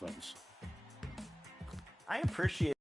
funds. I appreciate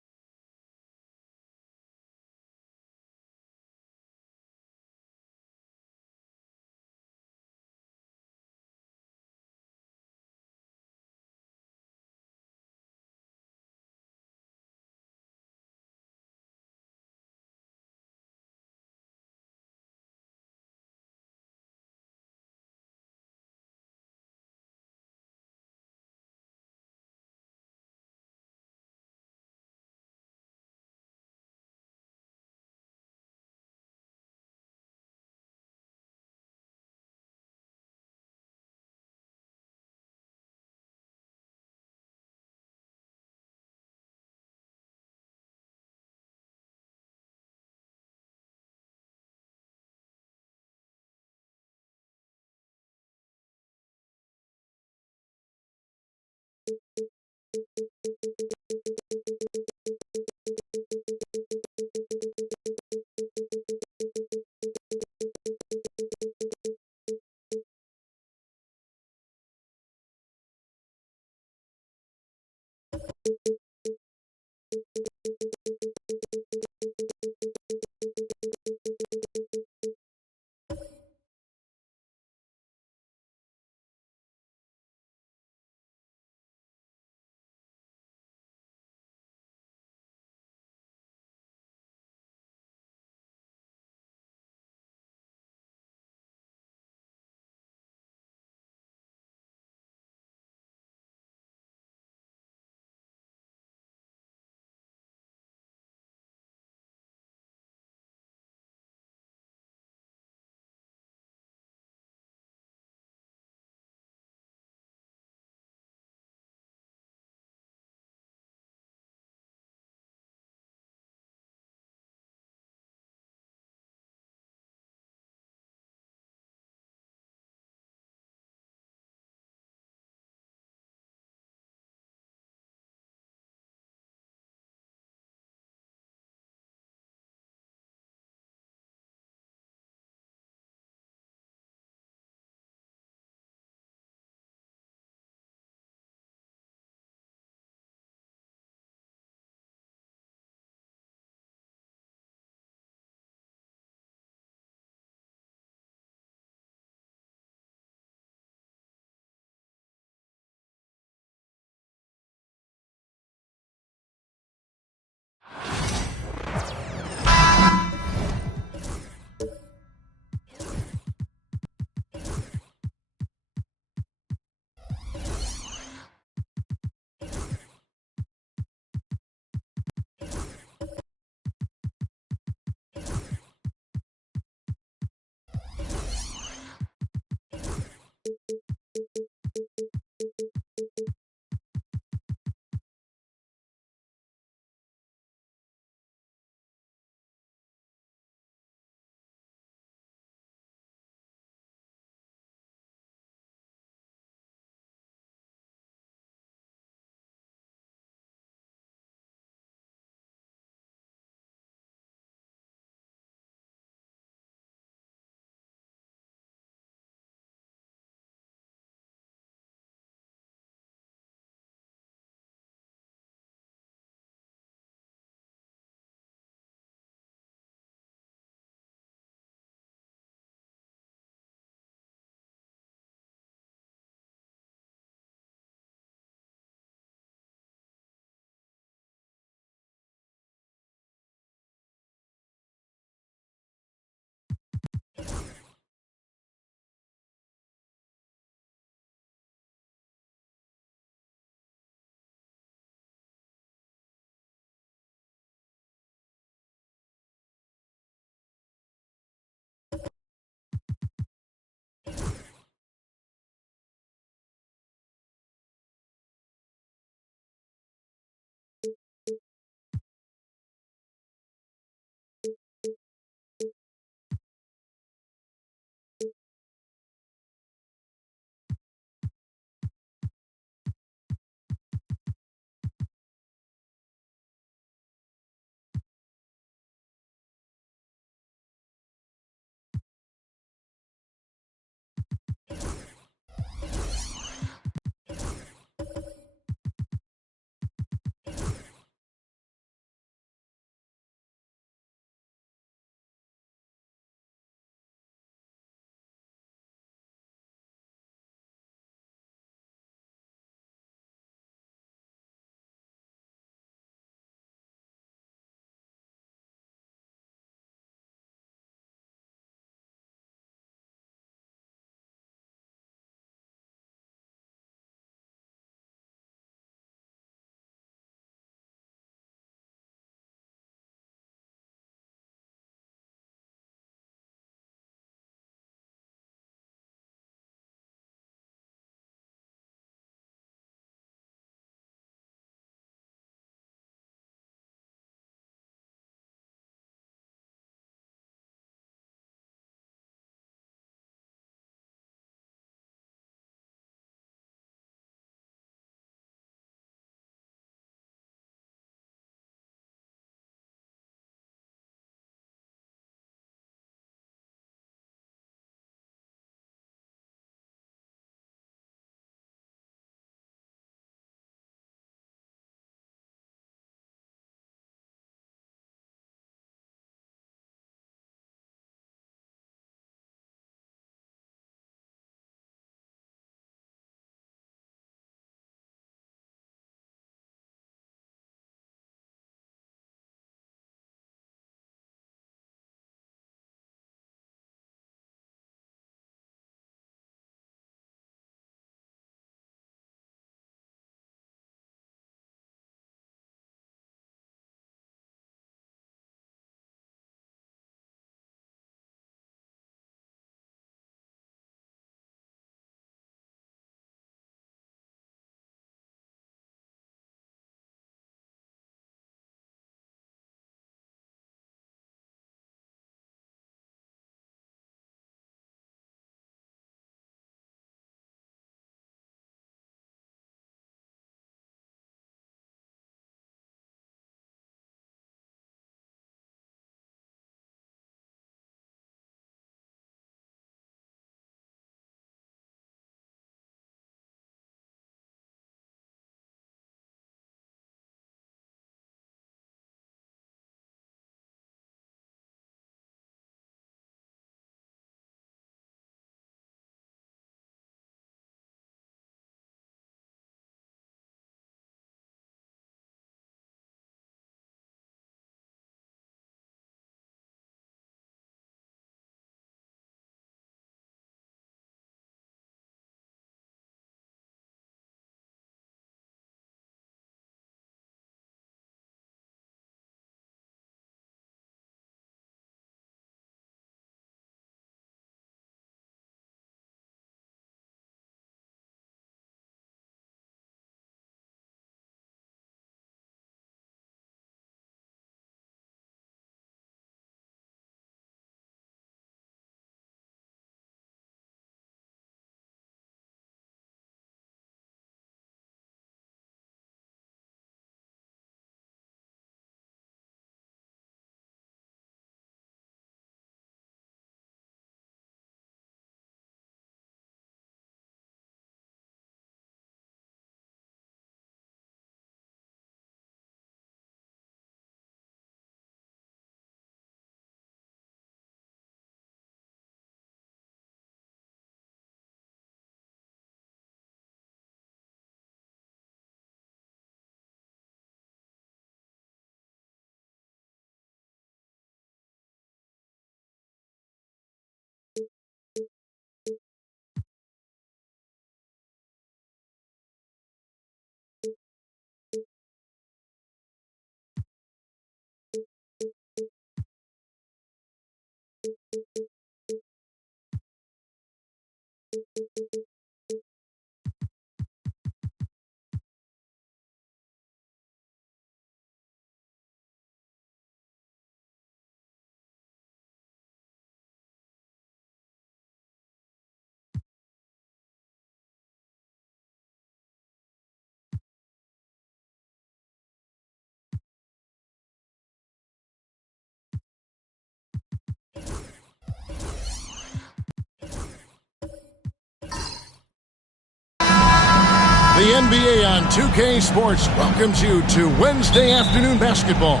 The NBA on 2K Sports welcomes you to Wednesday afternoon basketball.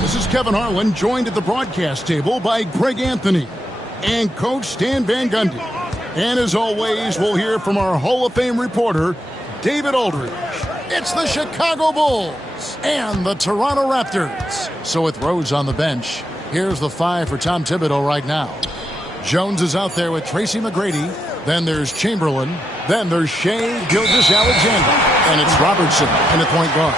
This is Kevin Harlan, joined at the broadcast table by Greg Anthony and Coach Stan Van Gundy. And as always, we'll hear from our Hall of Fame reporter, David Aldridge. It's the Chicago Bulls and the Toronto Raptors. So with Rose on the bench, here's the five for Tom Thibodeau right now. Jones is out there with Tracy McGrady. Then there's Chamberlain. Then there's Shai Gilgeous-Alexander. And it's Robertson in the point guard.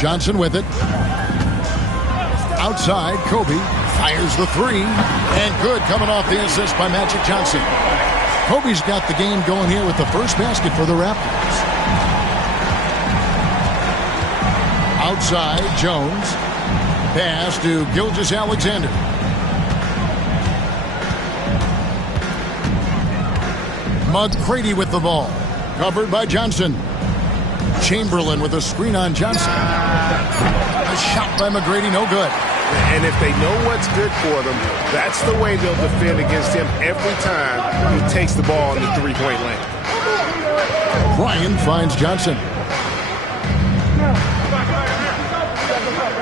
Johnson with it. Outside, Kobe fires the three. And good, coming off the assist by Magic Johnson. Kobe's got the game going here with the first basket for the Raptors. Outside, Jones. Pass to Gilgeous-Alexander. McGrady with the ball. Covered by Johnson. Chamberlain with a screen on Johnson. A shot by McGrady, no good. And if they know what's good for them, that's the way they'll defend against him every time he takes the ball in the three-point lane. Bryant finds Johnson.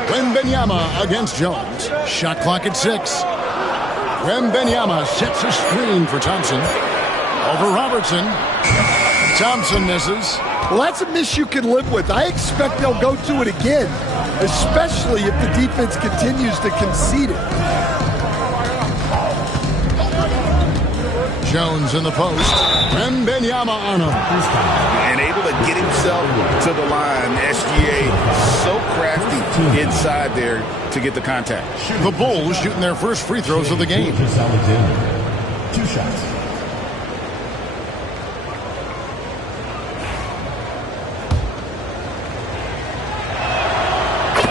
Wembanyama against Jones. Shot clock at 6. Wembanyama sets a screen for Thompson. Over Robertson. Thompson misses. Well, that's a miss you can live with. I expect they'll go to it again, especially if the defense continues to concede it. Jones in the post. Wembanyama on him. And able to get himself to the line. SGA so crafty inside there to get the contact. The Bulls shooting their first free throws of the game. 2 shots.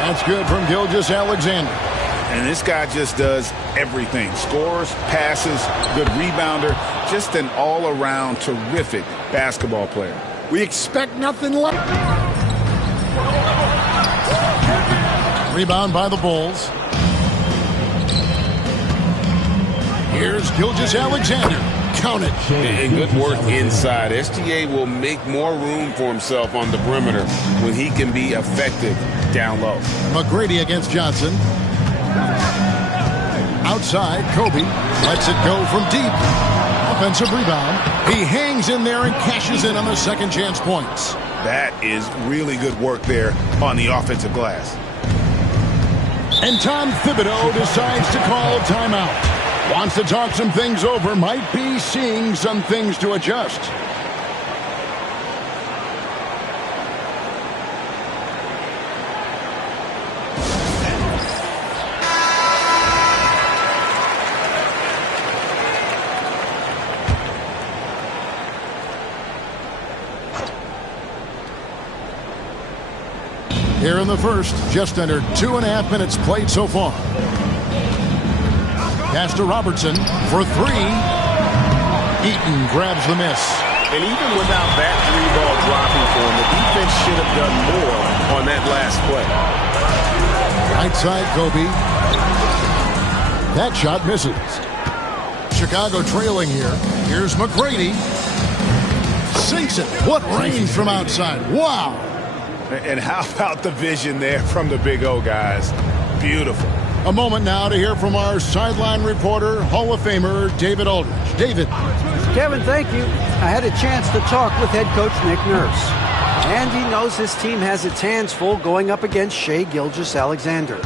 That's good from Gilgeous-Alexander. And this guy just does everything. Scores, passes, good rebounder. Just an all-around terrific basketball player. We expect nothing less. Rebound by the Bulls. Here's Gilgeous-Alexander. Count it. And good work inside. SGA will make more room for himself on the perimeter when he can be effective down low. McGrady against Johnson. Outside, Kobe lets it go from deep. Offensive rebound. He hangs in there and cashes in on the second chance points. That is really good work there on the offensive glass. And Tom Thibodeau decides to call timeout. Wants to talk some things over. Might be seeing some things to adjust. Here in the first, just under 2.5 minutes played so far. Pass to Robertson for three. Eaton grabs the miss. And even without that three-ball dropping for him, the defense should have done more on that last play. Right side, Kobe. That shot misses. Chicago trailing here. Here's McGrady. Sinks it. What range from outside. Wow. And how about the vision there from the Big O guys? Beautiful. A moment now to hear from our sideline reporter, Hall of Famer David Aldridge. David. Kevin, thank you. I had a chance to talk with head coach Nick Nurse. And he knows his team has its hands full going up against Shai Gilgeous-Alexander.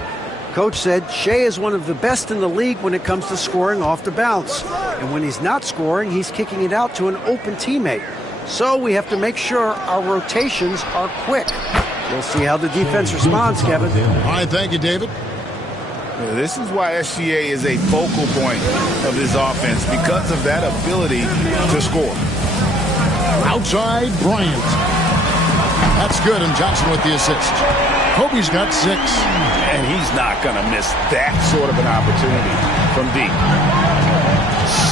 Coach said Shea is one of the best in the league when it comes to scoring off the bounce. And when he's not scoring, he's kicking it out to an open teammate. So we have to make sure our rotations are quick. We'll see how the defense responds, Kevin. All right, thank you, David. This is why SGA is a focal point of this offense, because of that ability to score. Outside, Bryant. That's good, and Johnson with the assist. Kobe's got 6. And he's not going to miss that sort of an opportunity from deep.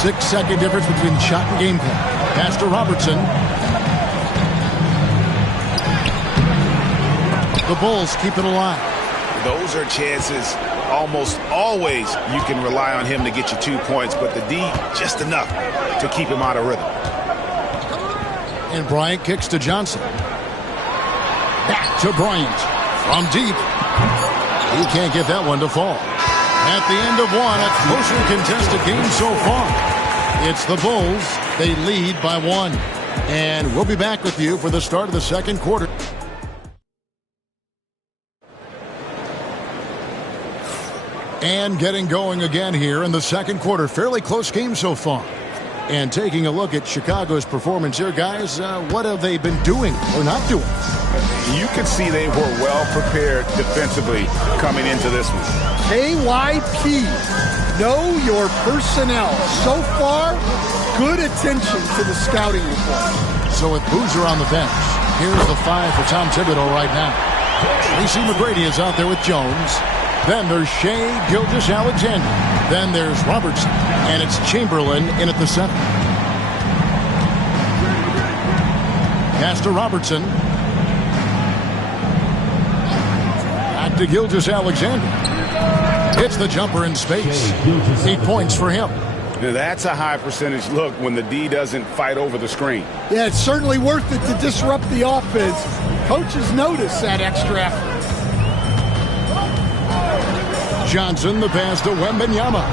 6-second difference between shot and game clock. Pass to Robertson. The Bulls keep it alive. Those are chances almost always you can rely on him to get you 2 points, but the D just enough to keep him out of rhythm. And Bryant kicks to Johnson. Back to Bryant. From deep. He can't get that one to fall. At the end of one, a closely contested game so far. It's the Bulls. They lead by 1. And we'll be back with you for the start of the second quarter. And getting going again here in the second quarter. Fairly close game so far. And taking a look at Chicago's performance here, guys, what have they been doing or not doing? You can see they were well prepared defensively coming into this one. KYP, know your personnel. So far, good attention to the scouting report. So with Boozer on the bench, here's the 5 for Tom Thibodeau right now. Tracy McGrady is out there with Jones. Then there's Shea Gilgeous-Alexander. Then there's Robertson. And it's Chamberlain in at the 7. Pass to Robertson. Back to Gilgeous-Alexander. Hits the jumper in space. 8 points for him. Now that's a high percentage look when the D doesn't fight over the screen. Yeah, it's certainly worth it to disrupt the offense. Coaches notice that extra effort. Johnson, the pass to Wembanyama.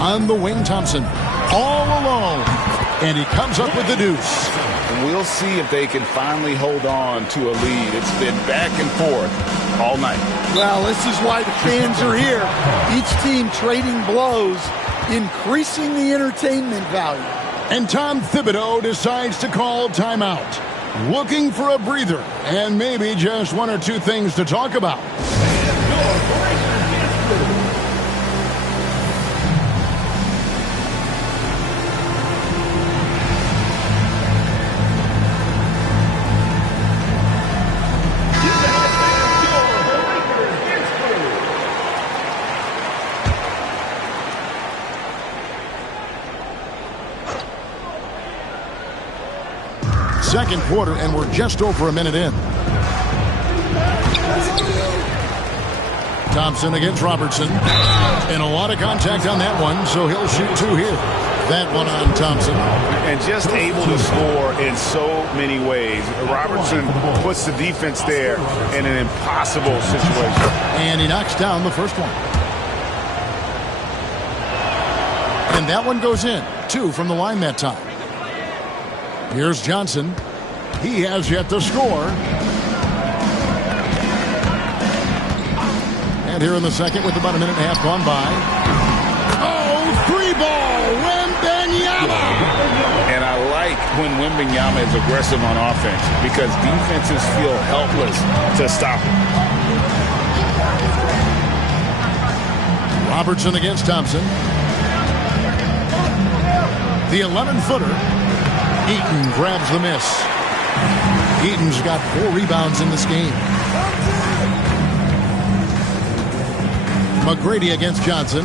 On the wing, Thompson. All alone. And he comes up with the deuce. And we'll see if they can finally hold on to a lead. It's been back and forth all night. Well, this is why the fans are here. Each team trading blows, increasing the entertainment value. And Tom Thibodeau decides to call timeout. Looking for a breather and maybe just 1 or 2 things to talk about. Second quarter, and we're just over a minute in. Thompson against Robertson. And a lot of contact on that one, so he'll shoot 2 here. That one on Thompson. And just able to score in so many ways. Robertson puts the defense there in an impossible situation. And he knocks down the first one. And that one goes in. 2 from the line that time. Here's Johnson. He has yet to score. And here in the second with about a minute and a half gone by. Oh, 3-ball. Wembanyama. And I like when Wembanyama is aggressive on offense because defenses feel helpless to stop him. Robertson against Thompson. The 11-footer. Eaton grabs the miss. Eaton's got 4 rebounds in this game. McGrady against Johnson.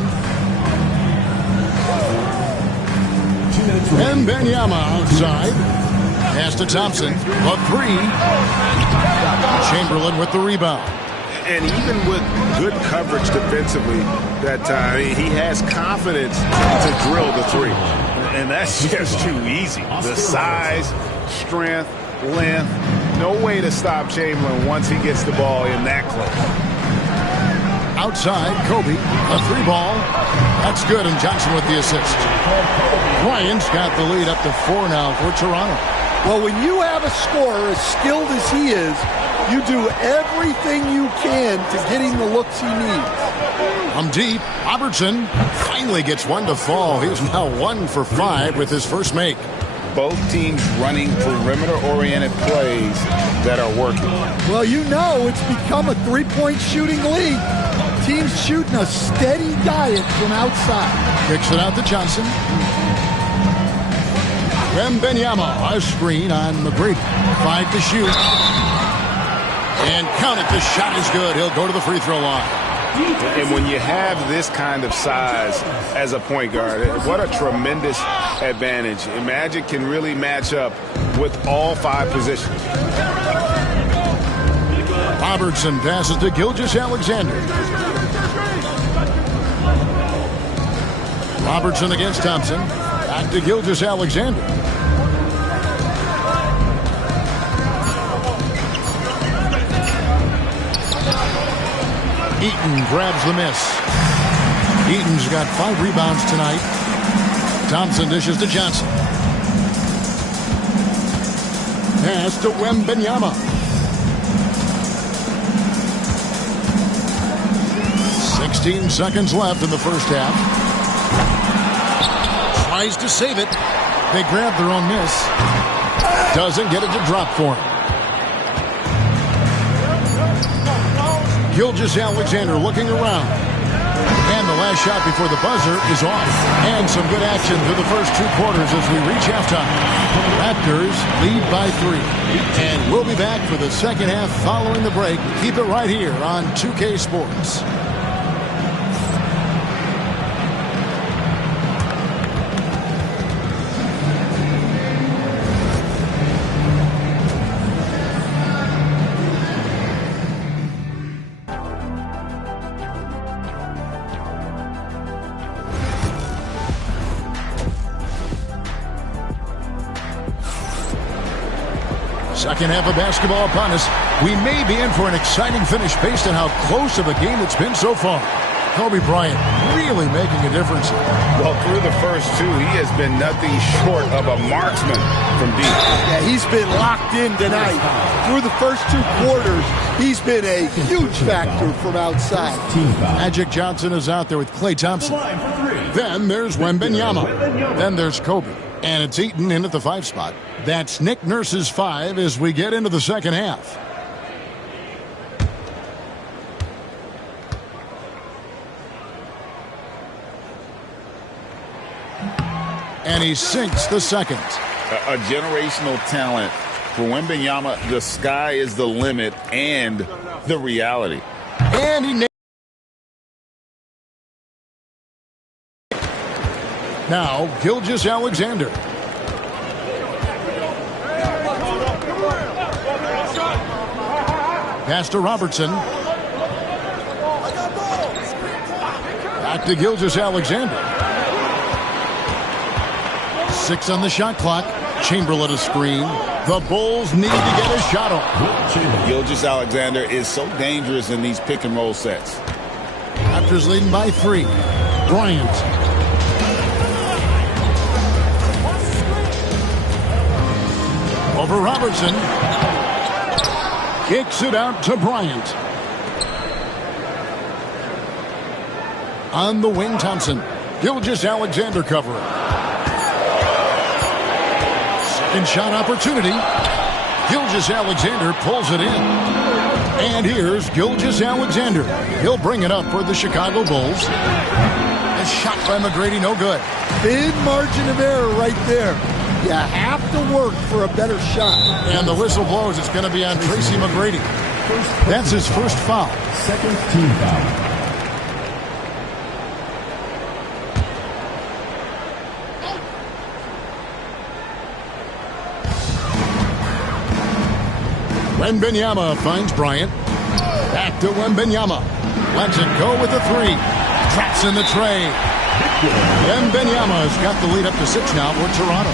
Wembanyama outside. Pass to Thompson. A 3. Chamberlain with the rebound. And even with good coverage defensively, that he has confidence to drill the 3. And that's just too easy. The size, strength, length, no way to stop Chamberlain once he gets the ball in that close. Outside, Kobe, a 3-ball. That's good, and Johnson with the assist. Bryant's got the lead up to 4 now for Toronto. Well, when you have a scorer as skilled as he is, You do everything you can to get him the looks he needs. From deep, Robertson finally gets one to fall. He's now 1 for 5 with his first make. Both teams running perimeter-oriented plays that are working. Well, you know it's become a three-point shooting league. Teams shooting a steady diet from outside. Kicks it out to Johnson. Wembanyama, a screen on McGrady. 5 to shoot. And count it, the shot is good. He'll go to the free throw line. And when you have this kind of size as a point guard, what a tremendous advantage. Magic can really match up with all 5 positions. Robertson passes to Gilgeous-Alexander. Robertson against Thompson. Back to Gilgeous-Alexander. Eaton grabs the miss. Eaton's got 5 rebounds tonight. Thompson dishes to Johnson. Pass to Wembanyama. 16 seconds left in the first half. Tries to save it. They grab their own miss. Doesn't get it to drop for him. Gilgeous-Alexander looking around. And the last shot before the buzzer is off. And some good action through the first 2 quarters as we reach halftime. Raptors lead by 3. And we'll be back for the second half following the break. Keep it right here on 2K Sports. Second half of basketball upon us. We may be in for an exciting finish based on how close of a game it's been so far. Kobe Bryant really making a difference. Well, through the first 2, he has been nothing short of a marksman from deep. Yeah, he's been locked in tonight. Through the first 2 quarters, he's been a huge factor from outside. Magic Johnson is out there with Klay Thompson. Then there's Wembanyama. Then there's Kobe. And it's Eaton in at the 5 spot. That's Nick Nurse's 5 as we get into the second half. And he sinks the second. A generational talent. For Wembanyama, the sky is the limit and the reality. And he now, Gilgeous-Alexander. Pass to Robertson. Back to Gilgeous-Alexander. 6 on the shot clock. Chamberlain a screen. The Bulls need to get a shot off. Gilgeous-Alexander is so dangerous in these pick and roll sets. Raptors leading by 3. Bryant. Over Robertson. Kicks it out to Bryant. On the wing, Thompson. Gilgeous-Alexander covering. Second shot opportunity. Gilgeous-Alexander pulls it in. And here's Gilgeous-Alexander. He'll bring it up for the Chicago Bulls. A shot by McGrady, no good. Big margin of error right there. You have to work for a better shot. And the whistle blows. It's going to be on Tracy McGrady. That's his first foul. Second team foul. Wembanyama finds Bryant. Back to Wembanyama. Lets it go with the 3. Traps in the tray. Wembanyama's got the lead up to 6 now for Toronto.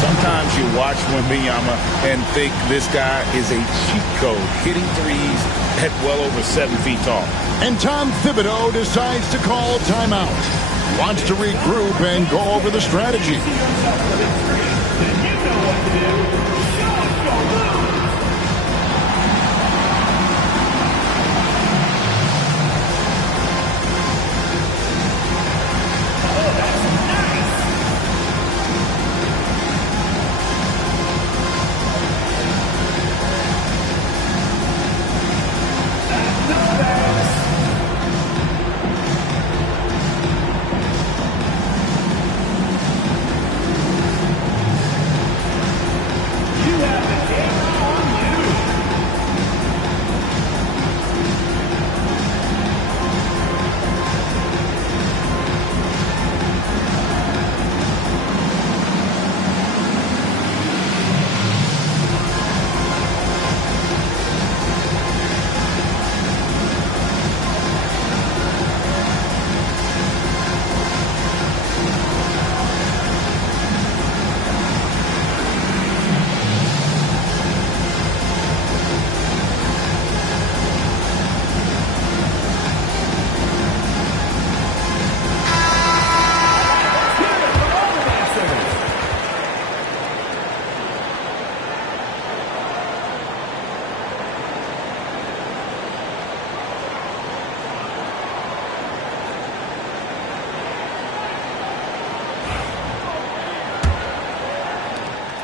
Sometimes you watch Wembanyama and think this guy is a cheat code, hitting threes at well over 7 feet tall. And Tom Thibodeau decides to call timeout. Wants to regroup and go over the strategy.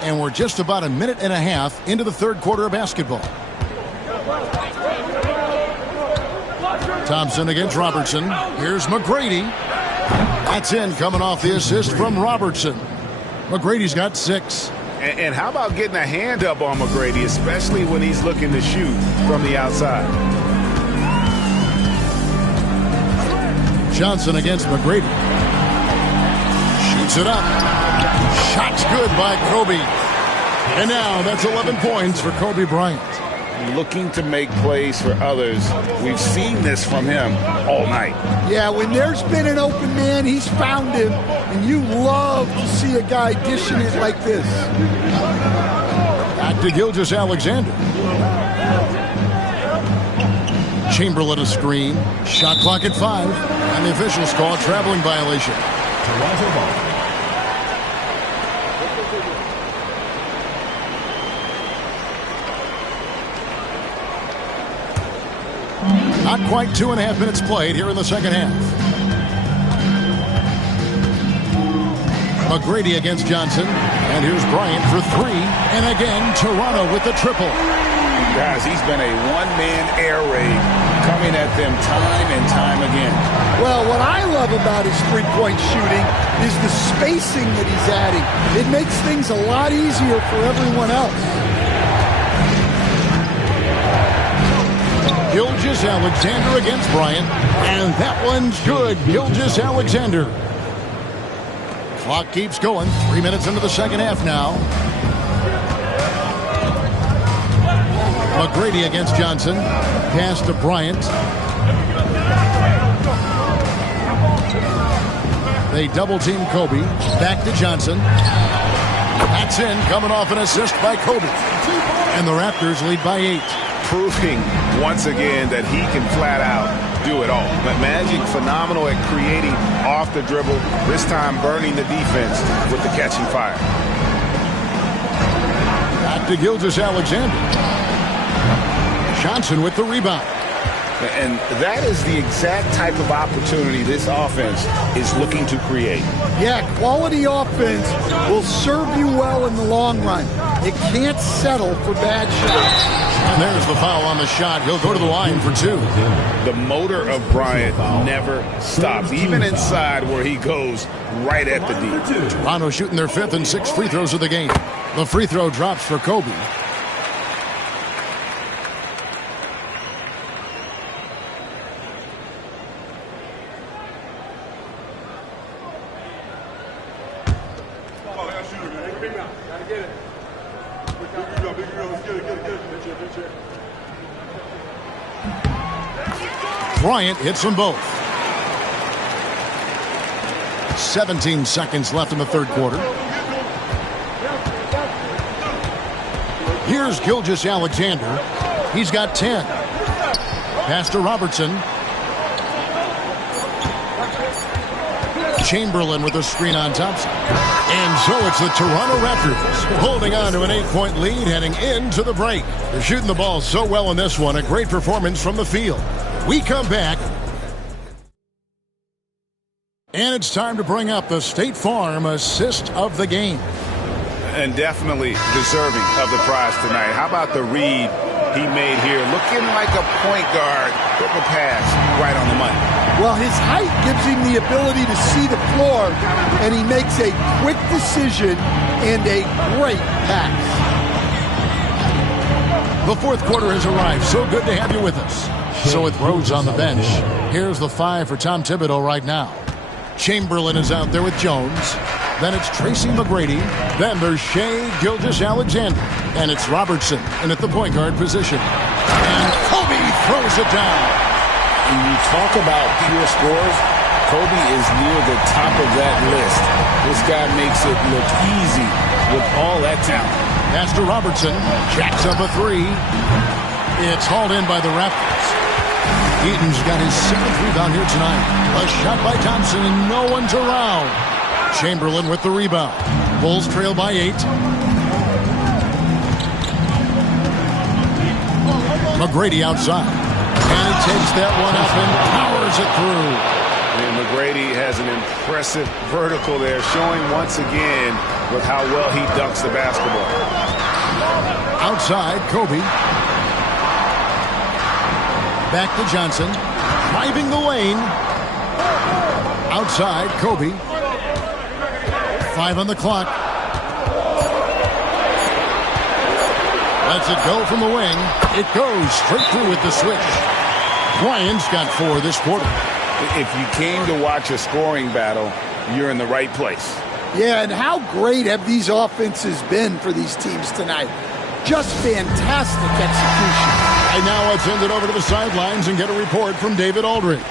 And we're just about a minute and a half into the third quarter of basketball. Thompson against Robertson. Here's McGrady. That's in, coming off the assist from Robertson. McGrady's got 6. And how about getting a hand up on McGrady, especially when he's looking to shoot from the outside? Johnson against McGrady. Shoots it up. Shot's good by Kobe. And now that's 11 points for Kobe Bryant. Looking to make plays for others. We've seen this from him all night. Yeah, when there's been an open man, he's found him, and you love to see a guy dishing it like this. Back to Gilgeous-Alexander. Chamberlain a screen. Shot clock at 5. And the officials call a traveling violation. Toronto ball. Not quite 2.5 minutes played here in the second half. McGrady against Johnson. And here's Bryant for 3. And again, Toronto with the triple. Guys, he's been a one-man air raid coming at them time and time again. Well, what I love about his three-point shooting is the spacing that he's adding. It makes things a lot easier for everyone else. Gilgeous-Alexander against Bryant. And that one's good. Gilgeous-Alexander. Clock keeps going. 3 minutes into the second half now. McGrady against Johnson. Pass to Bryant. They double-team Kobe. Back to Johnson. That's in, coming off an assist by Kobe. And the Raptors lead by 8. Proving once again that he can flat out do it all. But Magic phenomenal at creating off the dribble, this time burning the defense with the catching fire. Back to Gilgeous-Alexander. Johnson with the rebound. And that is the exact type of opportunity this offense is looking to create. Yeah, quality offense will serve you well in the long run. It can't settle for bad shots. And there's the foul on the shot. He'll go to the line for 2. The motor of Bryant never stops, even inside where he goes right at the D. Toronto shooting their 5th and 6th free throws of the game. The free throw drops for Kobe. Bryant hits them both. 17 seconds left in the third quarter. Here's Gilgeous-Alexander. He's got 10. Pass to Robertson. Chamberlain with a screen on Thompson. And so it's the Toronto Raptors holding on to an 8-point lead heading into the break. They're shooting the ball so well in this one. A great performance from the field. We come back. And it's time to bring up the State Farm assist of the game. And definitely deserving of the prize tonight. How about the read he made here? Looking like a point guard. Putting the pass right on the money. Well, his height gives him the ability to see the floor, and he makes a quick decision and a great pass. The fourth quarter has arrived. So good to have you with us. So with Rhodes on the bench, here's the 5 for Tom Thibodeau right now. Chamberlain is out there with Jones. Then it's Tracy McGrady. Then there's Shai Gilgeous-Alexander. And it's Robertson in at the point guard position. And Kobe throws it down. When you talk about pure scores, Kobe is near the top of that list. This guy makes it look easy with all that talent. Pass to Robertson. Jacks up a 3. It's hauled in by the Raptors. Eaton's got his 7th rebound here tonight. A shot by Thompson and no one's around. Chamberlain with the rebound. Bulls trail by 8. McGrady outside. And he takes that one up and powers it through. And McGrady has an impressive vertical there, showing once again with how well he dunks the basketball. Outside, Kobe. Back to Johnson. Driving the lane. Outside, Kobe. 5 on the clock. Lets it go from the wing. It goes straight through with the switch. Bryant's got 4 this quarter. If you came to watch a scoring battle, you're in the right place. Yeah, and how great have these offenses been for these teams tonight? Just fantastic execution. And now let's send it over to the sidelines and get a report from David Aldridge.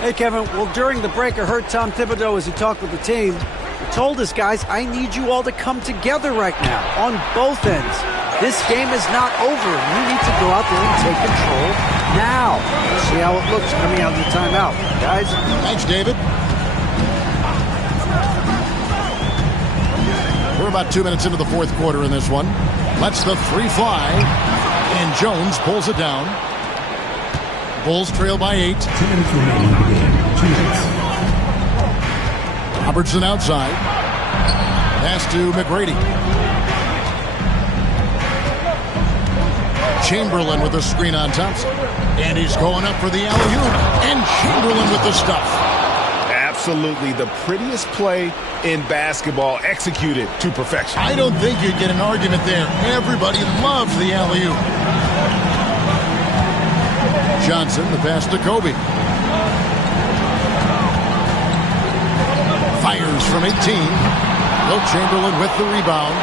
Hey, Kevin. Well, during the break, I heard Tom Thibodeau as he talked with the team. He told us, guys, I need you all to come together right now on both ends. This game is not over. You need to go out there and take control now. We'll see how it looks coming out of the timeout. Guys? Thanks, David. We're about 2 minutes into the fourth quarter in this one. Lets the 3 fly. And Jones pulls it down. Bulls trail by 8. 2 minutes remaining in the game. 2 minutes. Robertson outside. Pass to McGrady. Chamberlain with a screen on Thompson. And he's going up for the alley-oop. And Chamberlain with the stuff. Absolutely the prettiest play in basketball, executed to perfection. I don't think you'd get an argument there. Everybody loves the alley-oop. Johnson, the pass to Kobe. Fires from 18. Wilt Chamberlain with the rebound.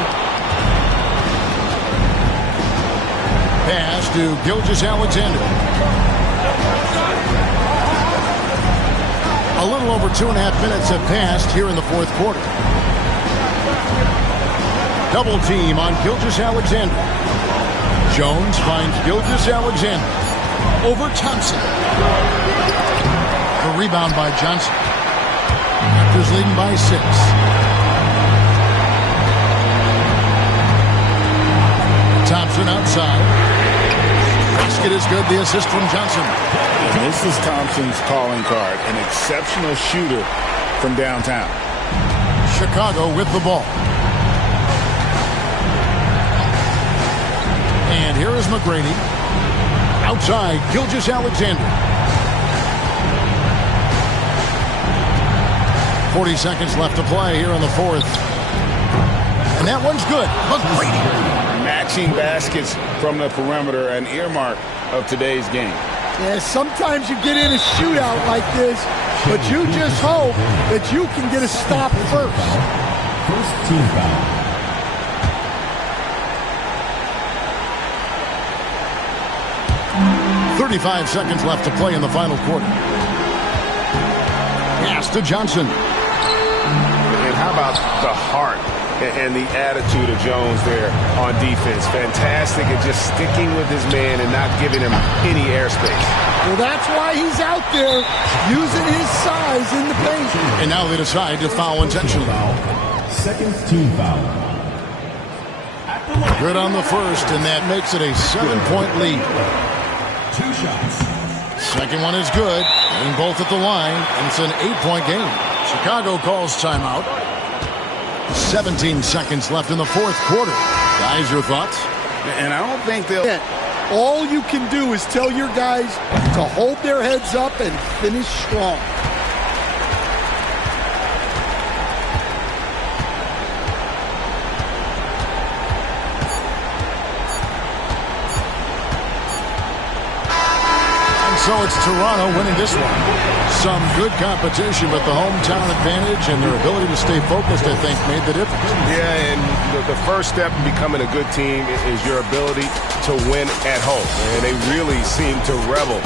Pass to Gilgeous-Alexander. A little over 2.5 minutes have passed here in the fourth quarter. Double team on Gilgeous-Alexander. Jones finds Gilgeous-Alexander over Thompson. The rebound by Johnson. Raptors leading by 6. Thompson outside. Basket is good. The assist from Johnson. And this is Thompson's calling card. An exceptional shooter from downtown. Chicago with the ball. And here is McGrady. Outside, Gilgeous-Alexander. 40 seconds left to play here in the fourth. And that one's good. McGrady. Matching baskets from the perimeter, an earmark of today's game. Yeah, sometimes you get in a shootout like this, but you just hope that you can get a stop first. First team foul. 35 seconds left to play in the final quarter. Pass to Johnson. And how about the heart and the attitude of Jones there on defense? Fantastic at just sticking with his man and not giving him any airspace. Well, that's why he's out there using his size in the paint. And now they decide to foul intentionally. Second team foul. Good on the first, and that makes it a 7-point lead. 2 shots. Second one is good. Aim both at the line, and it's an 8-point game. Chicago calls timeout. 17 seconds left in the fourth quarter. Guys, your thoughts? And I don't think they'll... All you can do is tell your guys to hold their heads up and finish strong. So it's Toronto winning this one. Some good competition, but the hometown advantage and their ability to stay focused, I think, made the difference. Yeah, and the first step in becoming a good team is your ability to win at home. And they really seem to revel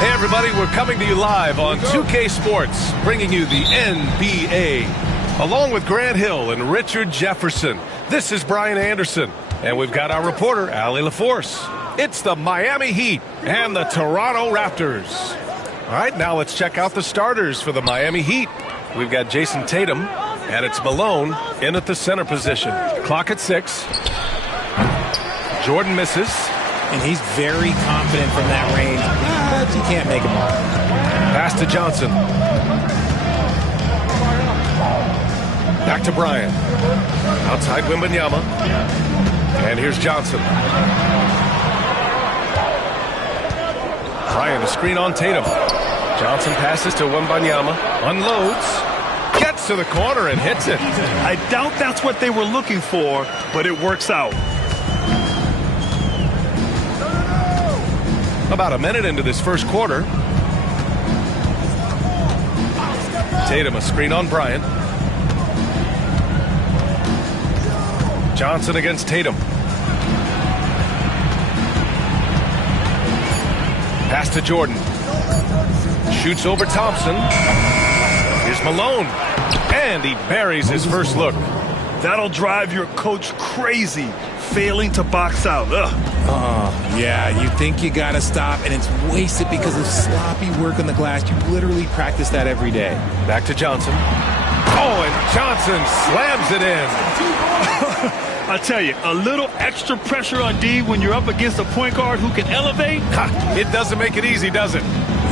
Hey everybody, we're coming to you live on 2K Sports, bringing you the NBA. Along with Grant Hill and Richard Jefferson, this is Brian Anderson, and we've got our reporter, Allie LaForce. It's the Miami Heat and the Toronto Raptors. All right, now let's check out the starters for the Miami Heat. We've got Jason Tatum, and it's Malone in at the center position. Clock at 6. Jordan misses. And he's very confident from that range, but you can't make him all. Pass to Johnson. Back to Bryant. Outside Wembanyama. And here's Johnson. Bryant, a screen on Tatum. Johnson passes to Wembanyama. Unloads. Gets to the corner and hits it. I doubt that's what they were looking for, but it works out. About a minute into this first quarter. Tatum, a screen on Bryant. Johnson against Tatum. Pass to Jordan. Shoots over Thompson. Here's Malone. And he buries his first look. That'll drive your coach crazy, failing to box out. Yeah, you think you got to stop, and it's wasted because of sloppy work on the glass. You literally practice that every day. Back to Johnson. Oh, and Johnson slams it in. I tell you, a little extra pressure on D when you're up against a point guard who can elevate. It doesn't make it easy, does it?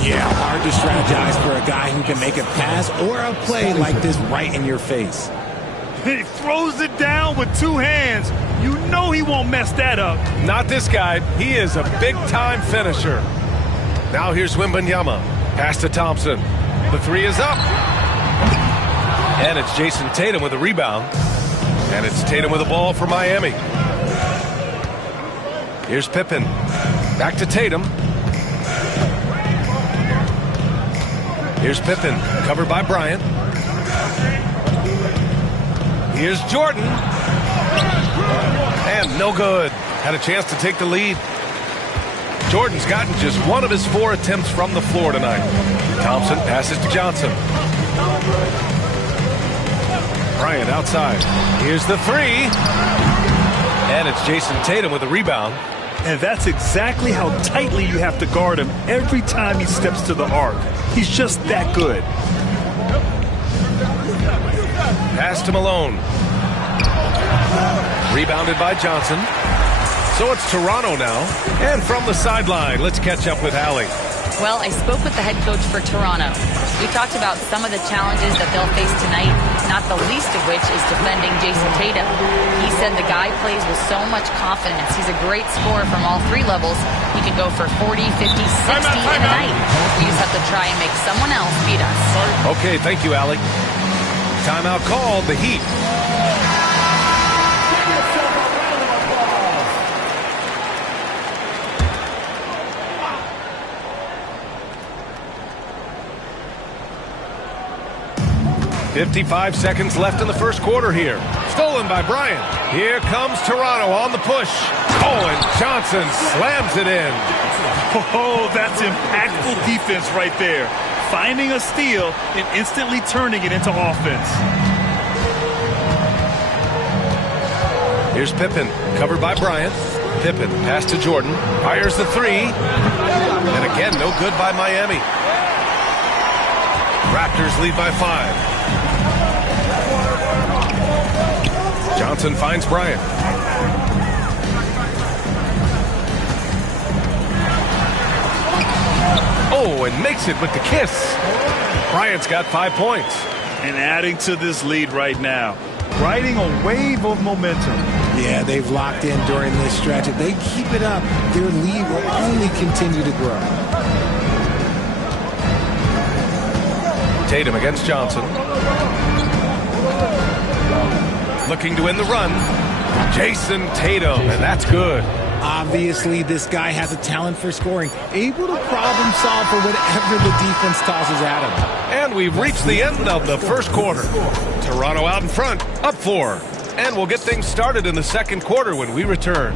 Yeah, hard to strategize for a guy who can make a pass or a play like this right in your face. He throws it down with two hands. You know he won't mess that up. Not this guy. He is a big-time finisher. Now here's Wembanyama. Pass to Thompson. The three is up. And it's Jason Tatum with a rebound. And it's Tatum with the ball for Miami. Here's Pippen. Back to Tatum. Here's Pippen. Covered by Bryant. Here's Jordan. And no good. Had a chance to take the lead. Jordan's gotten just one of his 4 attempts from the floor tonight. Thompson passes to Johnson. Bryant outside. Here's the three. And it's Jason Tatum with a rebound. And that's exactly how tightly you have to guard him every time he steps to the arc. He's just that good. Pass to Malone. Rebounded by Johnson. So it's Toronto now. And from the sideline, let's catch up with Allie. Well, I spoke with the head coach for Toronto. We talked about some of the challenges that they'll face tonight, not the least of which is defending Jason Tatum. He said the guy plays with so much confidence. He's a great scorer from all 3 levels. He can go for 40, 50, 60 in a night. We just have to try and make someone else beat us. Okay, thank you, Allie. Timeout called, the Heat. .55 seconds left in the first quarter here. Stolen by Bryant. Here comes Toronto on the push. Oh, and Johnson slams it in. Oh, that's impactful defense right there. Finding a steal and instantly turning it into offense. Here's Pippen, covered by Bryant. Pippen, pass to Jordan, fires the three. And again, no good by Miami. Raptors lead by 5. Johnson finds Bryant. Oh, and makes it with the kiss. Bryant's got 5 points. And adding to this lead right now. Riding a wave of momentum. Yeah, they've locked in during this stretch. If they keep it up, their lead will only continue to grow. Tatum against Johnson. Looking to win the run. Jason Tatum, and that's good. Obviously, this guy has a talent for scoring, able to problem solve for whatever the defense tosses at him. And we've reached the end of the first quarter. Toronto out in front, up 4. And we'll get things started in the second quarter when we return.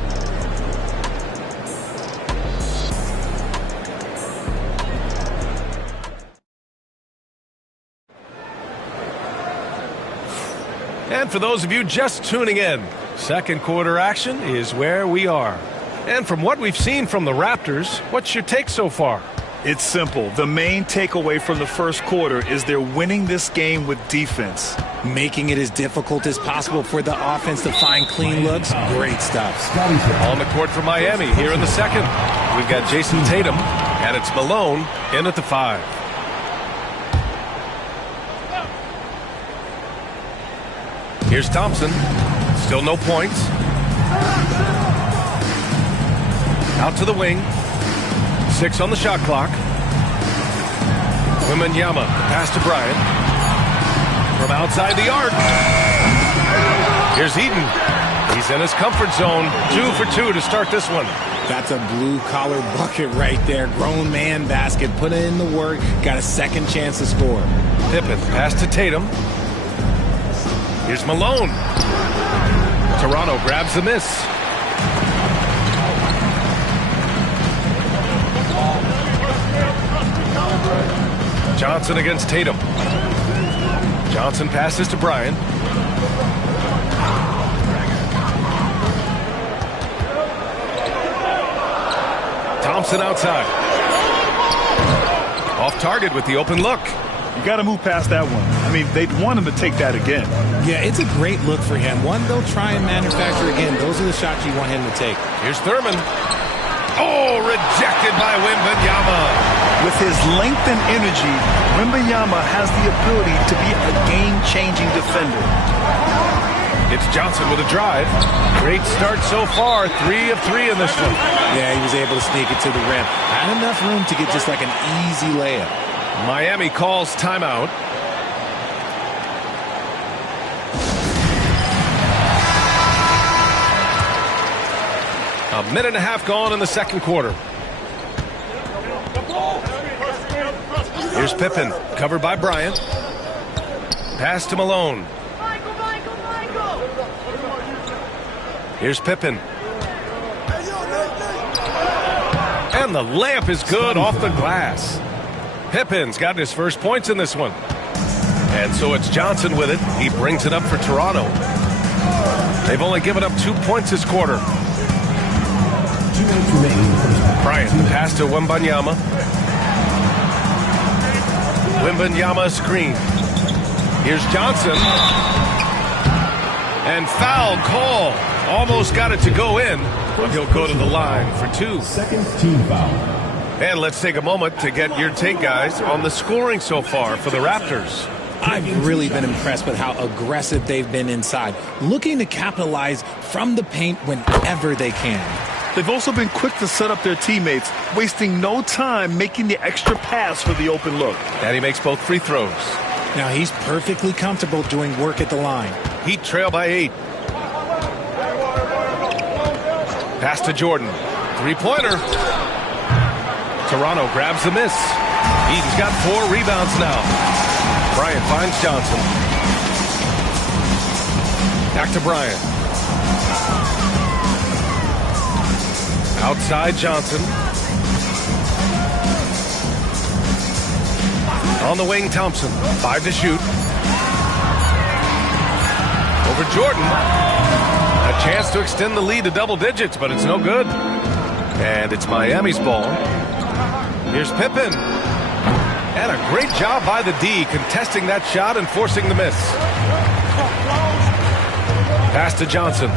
And for those of you just tuning in, second quarter action is where we are. And from what we've seen from the Raptors, what's your take so far? It's simple. The main takeaway from the first quarter is they're winning this game with defense. Making it as difficult as possible for the offense to find clean looks. Great stuff. On the court for Miami here in the second. We've got Jason Tatum, and it's Malone in at the 5. Here's Thompson. Still no points. Out to the wing. 6 on the shot clock. Wembanyama, pass to Bryant. From outside the arc. Here's Eden. He's in his comfort zone. 2 for 2 to start this one. That's a blue-collar bucket right there. Grown man basket. Put in the work. Got a second chance to score. Pippen, pass to Tatum. Here's Malone. Toronto grabs the miss. Johnson against Tatum. Johnson passes to Bryant. Thompson outside. Off target with the open look. You got to move past that one. I mean, they'd want him to take that again. Yeah, it's a great look for him. One they'll try and manufacture again. Those are the shots you want him to take. Here's Thurman. Oh, rejected by Wembanyama. With his length and energy, Wembanyama has the ability to be a game-changing defender. It's Johnson with a drive. Great start so far. 3 of 3 in this one. Yeah, he was able to sneak it to the rim. Had enough room to get just like an easy layup. Miami calls timeout. A minute and a half gone in the second quarter. Here's Pippen, covered by Bryant. Pass to Malone. Here's Pippen. And the layup is good off the glass. Pippen's got his first points in this one. And so it's Johnson with it. He brings it up for Toronto. They've only given up 2 points this quarter. Bryant, pass to Wembanyama. Wembanyama screen. Here's Johnson. And foul call. Almost got it to go in, but he'll go to the line for 2. Second team foul. And let's take a moment to get your take, guys, on the scoring so far for the Raptors. I've really been impressed with how aggressive they've been inside, looking to capitalize from the paint whenever they can. They've also been quick to set up their teammates, wasting no time making the extra pass for the open look. And he makes both free throws. Now he's perfectly comfortable doing work at the line. Heat trail by 8. Pass to Jordan. Three-pointer. Toronto grabs the miss. Eden's got 4 rebounds now. Bryant finds Johnson. Back to Bryant. Outside Johnson. On the wing, Thompson. 5 to shoot. Over Jordan. A chance to extend the lead to double digits, but it's no good. And it's Miami's ball. Here's Pippen. And a great job by the D contesting that shot and forcing the miss. Pass to Johnson.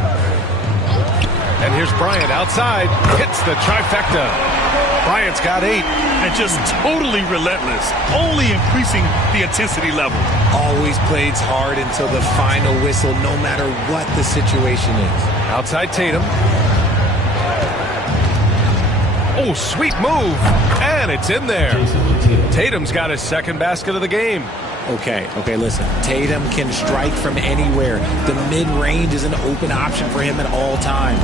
And here's Bryant outside. Hits the trifecta. Bryant's got 8. And just totally relentless. Only increasing the intensity level. Always plays hard until the final whistle, no matter what the situation is. Outside Tatum. Oh, sweet move. And it's in there. Tatum's got his second basket of the game. Okay, listen. Tatum can strike from anywhere. The mid-range is an open option for him at all times.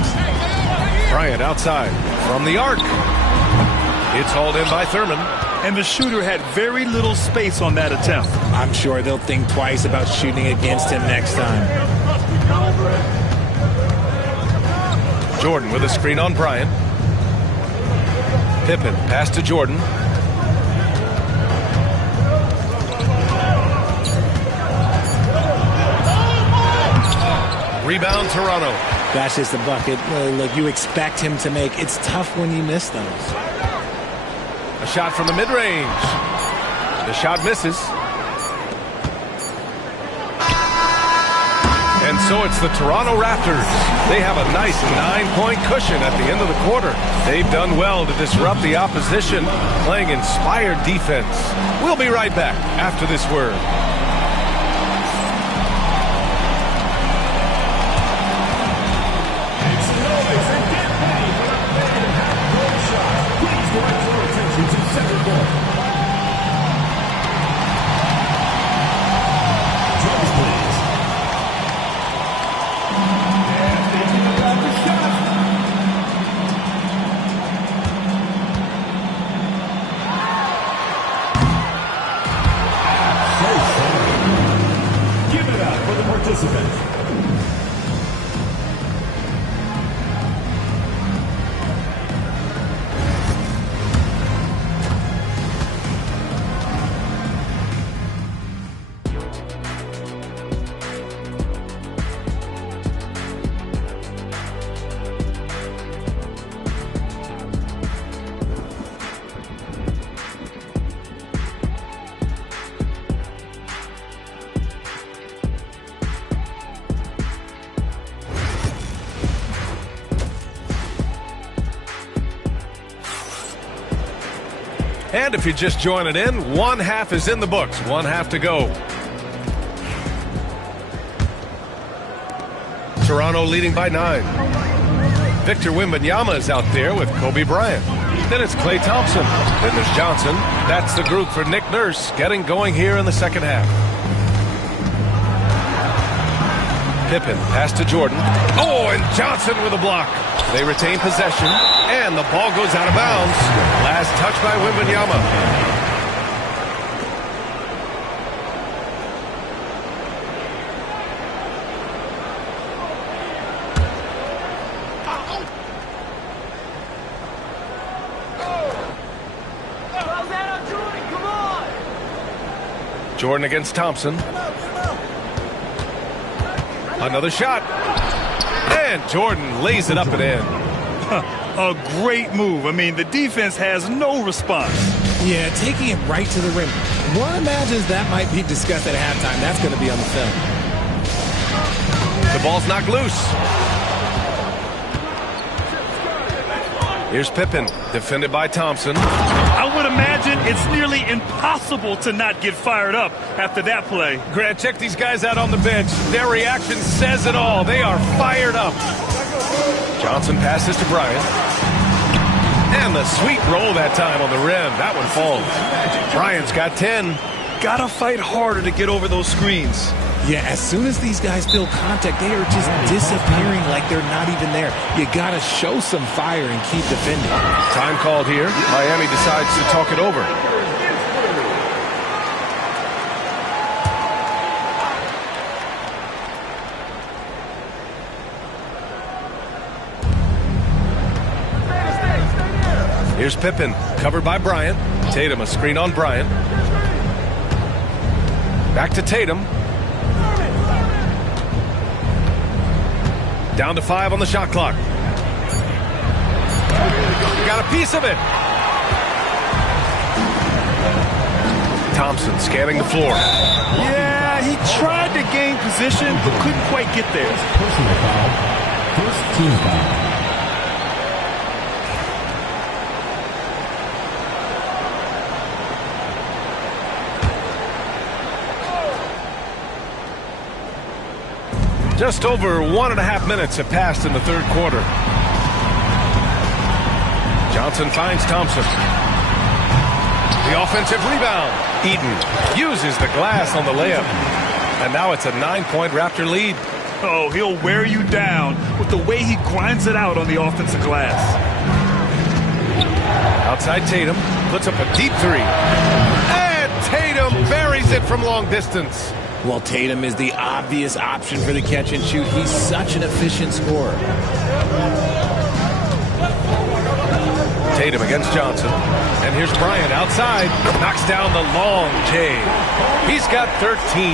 Bryant outside from the arc. It's hauled in by Thurman. And the shooter had very little space on that attempt. I'm sure they'll think twice about shooting against him next time. Jordan with a screen on Bryant. Pippen, pass to Jordan. Rebound, Toronto. That's just a bucket. Look, you expect him to make. It's tough when you miss those. A shot from the mid-range. The shot misses. And so it's the Toronto Raptors. They have a nice 9-point cushion at the end of the quarter. They've done well to disrupt the opposition, playing inspired defense. We'll be right back after this word. And if you're just joining in, one half is in the books. One half to go. Toronto leading by 9. Victor Wembanyama is out there with Kobe Bryant. Then it's Klay Thompson. Then there's Johnson. That's the group for Nick Nurse getting going here in the second half. Pippen, pass to Jordan. Oh, and Johnson with a block. They retain possession, and the ball goes out of bounds. Last touch by Wembanyama. Jordan against Thompson. Another shot. And Jordan lays it up and in. A great move. I mean, the defense has no response. Yeah, taking it right to the rim. One imagines that might be discussed at halftime. That's going to be on the film. The ball's knocked loose. Here's Pippen, defended by Thompson. I would imagine it's nearly impossible to not get fired up after that play. Grant, check these guys out on the bench. Their reaction says it all. They are fired up. Johnson passes to Bryant. And the sweet roll that time on the rim. That one falls. Bryant's got 10. Gotta fight harder to get over those screens. Yeah, as soon as these guys feel contact, they are just disappearing like they're not even there. You got to show some fire and keep defending. Time called here. Miami decides to talk it over. Here's Pippen, covered by Bryant. Tatum, a screen on Bryant. Back to Tatum. Down to 5 on the shot clock. Got a piece of it. Thompson scanning the floor. Yeah, he tried to gain position, but couldn't quite get there. Personal foul. First team foul. Just over 1.5 minutes have passed in the third quarter. Johnson finds Thompson. The offensive rebound. Eaton uses the glass on the layup. And now it's a 9-point Raptor lead. Oh, he'll wear you down with the way he grinds it out on the offensive glass. Outside Tatum puts up a deep 3. And Tatum buries it from long distance. Well, Tatum is the obvious option for the catch and shoot. He's such an efficient scorer. Tatum against Johnson. And here's Bryant outside. Knocks down the long J. He's got 13.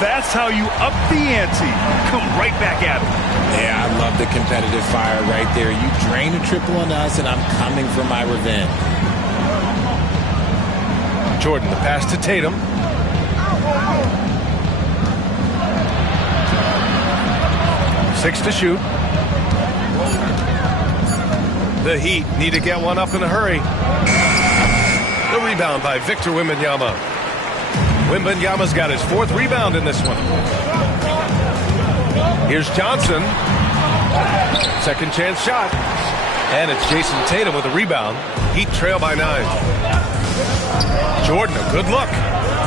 That's how you up the ante. Come right back at him. Yeah, I love the competitive fire right there. You drain a triple on us, and I'm coming for my revenge. Jordan, the pass to Tatum. Six to shoot. The Heat need to get one up in a hurry. The rebound by Victor Wembanyama. Wembanyama's got his 4th rebound in this one. Here's Johnson. Second chance shot. And it's Jason Tatum with a rebound. Heat trail by 9. Jordan, a good look.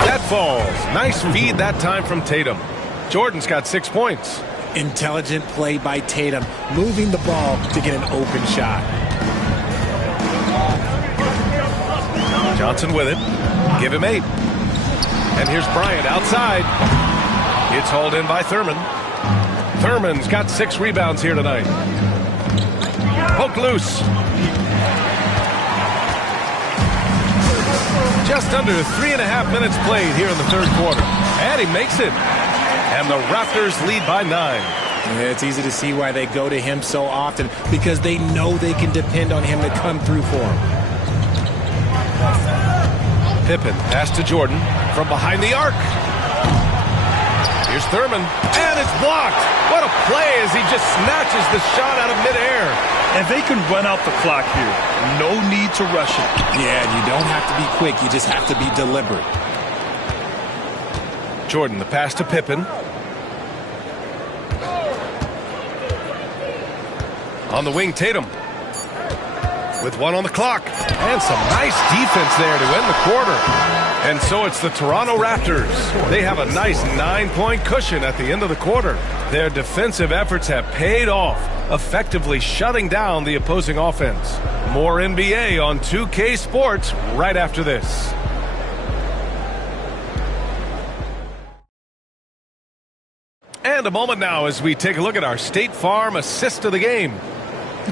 That falls. Nice feed that time from Tatum. Jordan's got 6 points. Intelligent play by Tatum, moving the ball to get an open shot. Johnson with it. Give him 8. And here's Bryant outside. It's hauled in by Thurman. Thurman's got 6 rebounds here tonight. Poke loose. Just under 3.5 minutes played here in the third quarter. And he makes it. And the Raptors lead by 9. Yeah, it's easy to see why they go to him so often, because they know they can depend on him to come through for them. Pippen pass to Jordan from behind the arc. Here's Thurman, and it's blocked. What a play as he just snatches the shot out of midair. And they can run out the clock here. No need to rush it. Yeah, you don't have to be quick. You just have to be deliberate. Jordan, the pass to Pippen. On the wing, Tatum. With 1 on the clock. And some nice defense there to end the quarter. And so it's the Toronto Raptors. They have a nice 9-point cushion at the end of the quarter. Their defensive efforts have paid off, effectively shutting down the opposing offense. More NBA on 2K Sports right after this. And a moment now as we take a look at our State Farm assist of the game.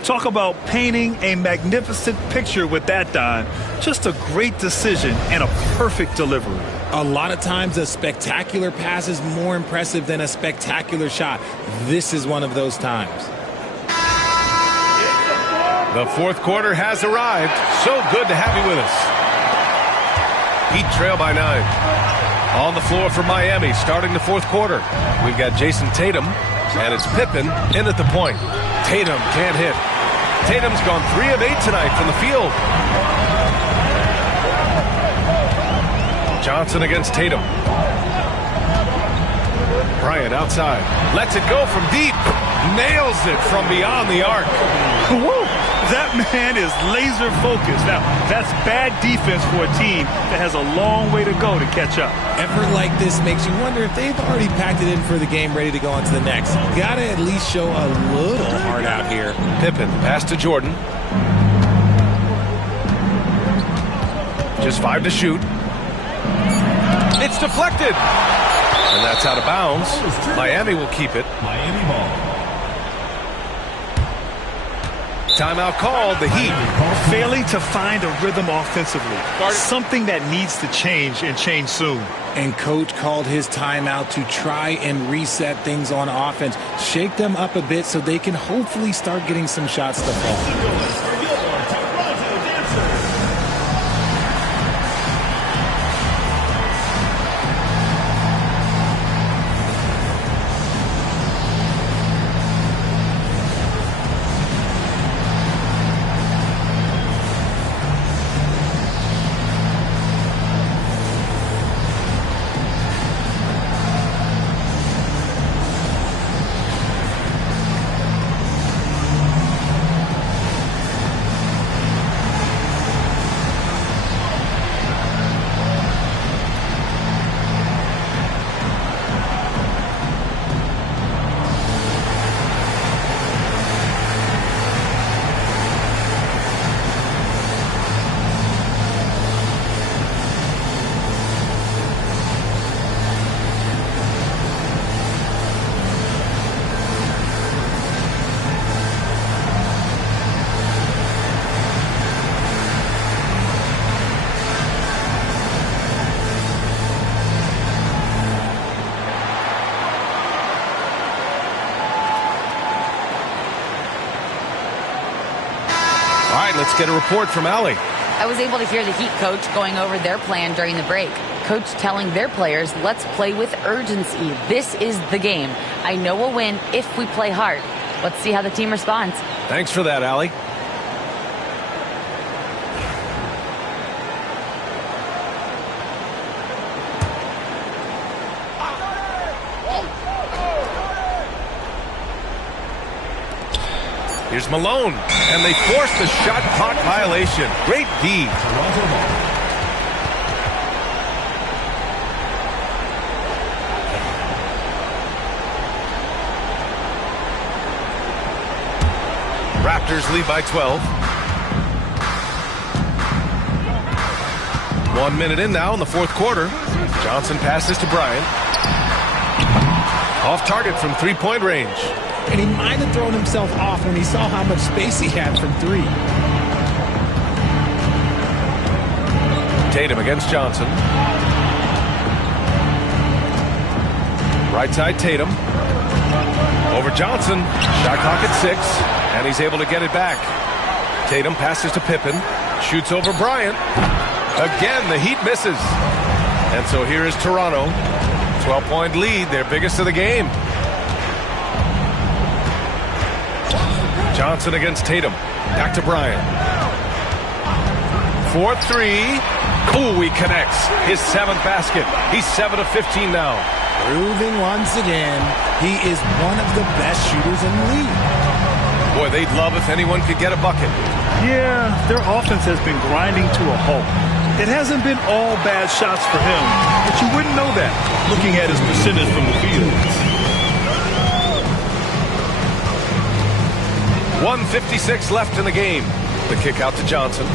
Talk about painting a magnificent picture with that, Don. Just a great decision and a perfect delivery. A lot of times a spectacular pass is more impressive than a spectacular shot. This is one of those times. The fourth quarter has arrived. So good to have you with us. Heat trail by 9. On the floor for Miami starting the fourth quarter. We've got Jason Tatum, and it's Pippen in at the point. Tatum can't hit. Tatum's gone 3 of 8 tonight from the field. Johnson against Tatum. Bryant outside. Lets it go from deep. Nails it from beyond the arc. Woo! That man is laser focused. Now, that's bad defense for a team that has a long way to go to catch up. Effort like this makes you wonder if they've already packed it in for the game, ready to go on to the next. Gotta at least show a little heart out here. Pippen, pass to Jordan. Just 5 to shoot. It's deflected. And that's out of bounds. Miami will keep it. Miami ball. Timeout called, the Heat. Failing to find a rhythm offensively. Something that needs to change and change soon. And coach called his timeout to try and reset things on offense. Shake them up a bit so they can hopefully start getting some shots to fall. Let's get a report from Allie. I was able to hear the Heat coach going over their plan during the break. Coach telling their players, let's play with urgency. This is the game. I know we'll win if we play hard. Let's see how the team responds. Thanks for that, Allie. Here's Malone, and they force the shot clock violation. Great D. Raptors lead by 12. 1 minute in now in the fourth quarter. Johnson passes to Bryant. Off target from three-point range. And he might have thrown himself off when he saw how much space he had from three. Tatum against Johnson. Right side Tatum. Over Johnson. Shot clock at 6. And he's able to get it back. Tatum passes to Pippen. Shoots over Bryant. Again, the Heat misses. And so here is Toronto. 12-point lead, their biggest of the game. Johnson against Tatum. Back to Bryant. 4-3. Ooh, he connects. His 7th basket. He's 7 of 15 now. Proving once again, he is one of the best shooters in the league. Boy, they'd love if anyone could get a bucket. Yeah, their offense has been grinding to a halt. It hasn't been all bad shots for him, but you wouldn't know that looking at his percentage from the field. 1:56 left in the game. The kick out to Johnson.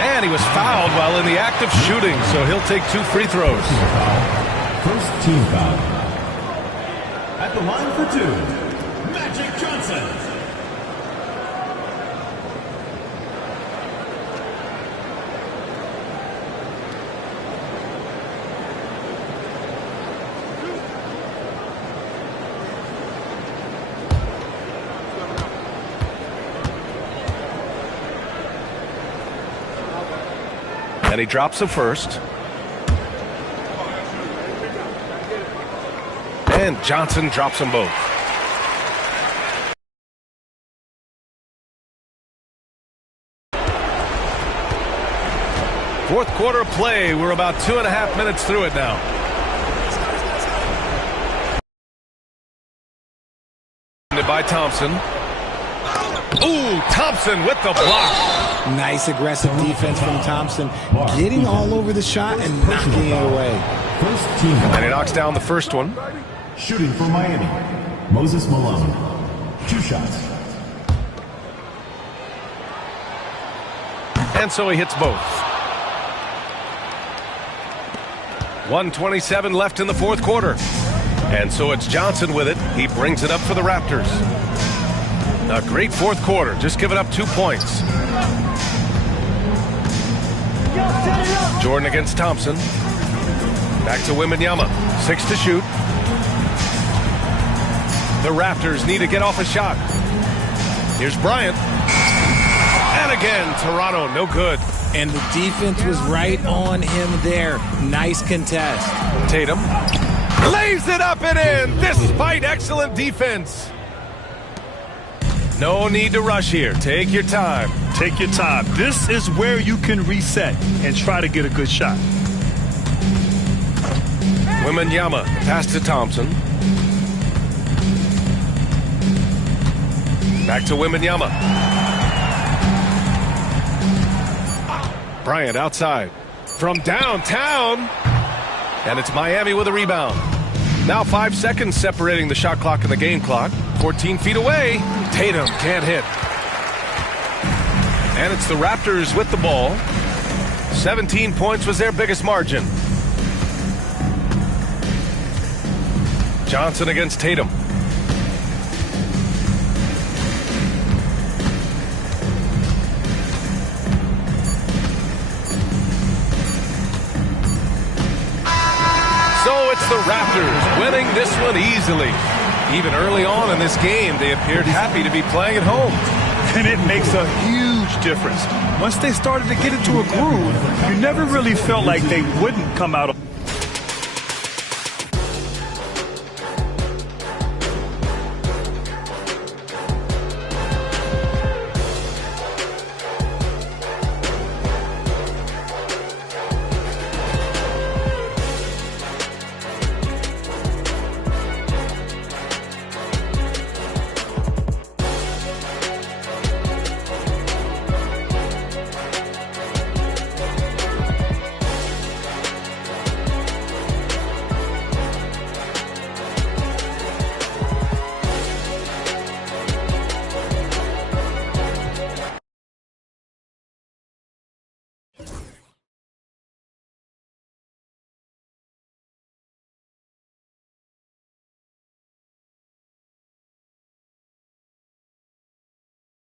And he was fouled while in the act of shooting, so he'll take 2 free throws. First team foul. At the line for 2, Magic Johnson. And he drops the first. And Johnson drops them both. Fourth quarter of play. We're about 2.5 minutes through it now. By Thompson. Ooh, Thompson with the block. Nice aggressive defense from Thompson, getting all over the shot and knocking it away. First team foul. And he knocks down the first one. Shooting for Miami, Moses Malone. 2 shots. And so he hits both. 1:27 left in the fourth quarter. And so it's Johnson with it. He brings it up for the Raptors. A great fourth quarter, just giving up 2 points. Jordan against Thompson. Back to Wembanyama. 6 to shoot. The Raptors need to get off a shot. Here's Bryant. And again, Toronto, no good. And the defense was right on him there. Nice contest. Tatum lays it up and in, despite excellent defense. No need to rush here. Take your time. Take your time. This is where you can reset and try to get a good shot. Wembanyama, pass to Thompson. Back to Wembanyama. Bryant outside. From downtown. And it's Miami with a rebound. Now 5 seconds separating the shot clock and the game clock. 14 feet away. Tatum can't hit. And it's the Raptors with the ball. 17 points was their biggest margin. Johnson against Tatum. So it's the Raptors winning this one easily. Even early on in this game, they appeared happy to be playing at home. And it makes a huge difference. Once they started to get into a groove, you never really felt like they wouldn't come out.